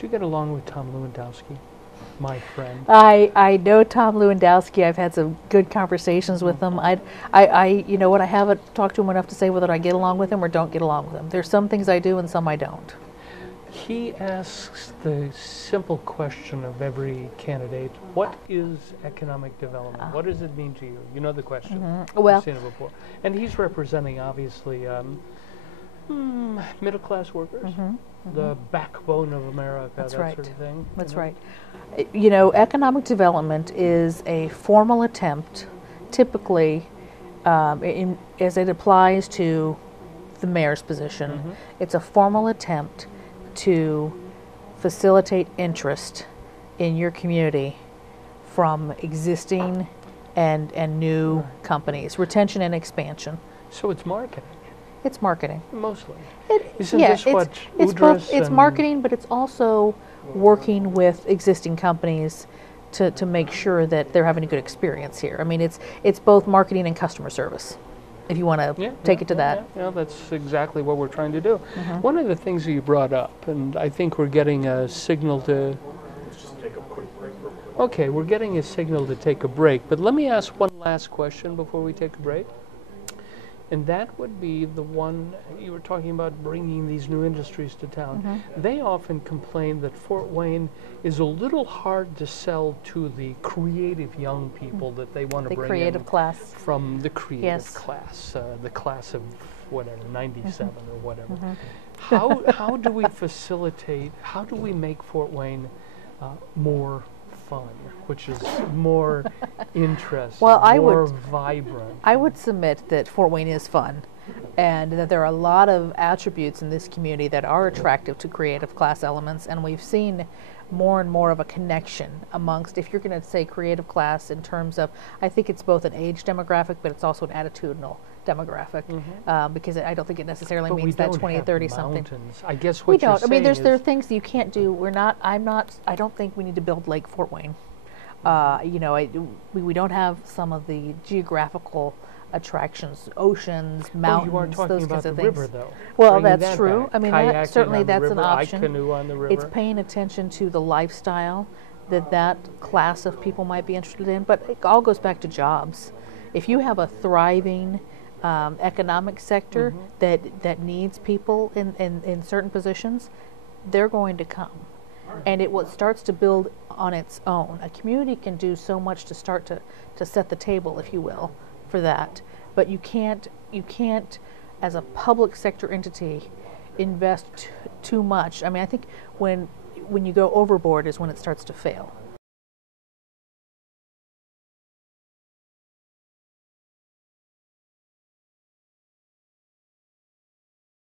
Do you get along with Tom Lewandowski, my friend? I know Tom Lewandowski. I've had some good conversations with him. You know what? I haven't talked to him enough to say whether I get along with him or don't get along with him. There's some things I do and some I don't. He asks the simple question of every candidate: what is economic development? What does it mean to you? You know the question. Well, I've seen it before. And he's representing, obviously, middle-class workers, the backbone of America, That's that right. sort of thing. That's right. You know, economic development is a formal attempt, typically, as it applies to the mayor's position, it's a formal attempt to facilitate interest in your community from existing and new companies, retention and expansion. So it's marketing. It's marketing. Mostly. It's Udress marketing, but it's also working with existing companies to make sure that they're having a good experience here. I mean, it's both marketing and customer service, if you want to take it to that. Yeah, that's exactly what we're trying to do. One of the things that you brought up, and I think we're getting a signal to... Let's just take a quick break. Okay, we're getting a signal to take a break, but let me ask one last question before we take a break. And that would be the one you were talking about, bringing these new industries to town. They often complain that Fort Wayne is a little hard to sell to the creative young people that they want to bring in. The creative class. From the creative Yes. class, the class of whatever, 97 or whatever. How do we facilitate, how do we make Fort Wayne more fun, which is more interesting, more vibrant? I would submit that Fort Wayne is fun, and that there are a lot of attributes in this community that are attractive to creative class elements, and we've seen more and more of a connection amongst, if you're going to say creative class in terms of, I think it's both an age demographic, but it's also an attitudinal demographic, because I don't think it necessarily means that 20, 30 something. I guess what We don't. you're I mean, saying there are things that you can't do. I don't think we need to build Lake Fort Wayne. You know, we don't have some of the geographical attractions, oceans, mountains, you are talking those about kinds of the things. river, though. Well, Bringing that's that true. back. I mean, Kayaking certainly on the that's river, an option. I-canoe on the river. It's paying attention to the lifestyle that class of people might be interested in, but it all goes back to jobs. If you have a thriving economic sector that needs people in certain positions, they're going to come. And it starts to build on its own. A community can do so much to start to set the table, if you will, for that. But you can't, as a public sector entity, invest too much. I mean, I think when you go overboard is when it starts to fail.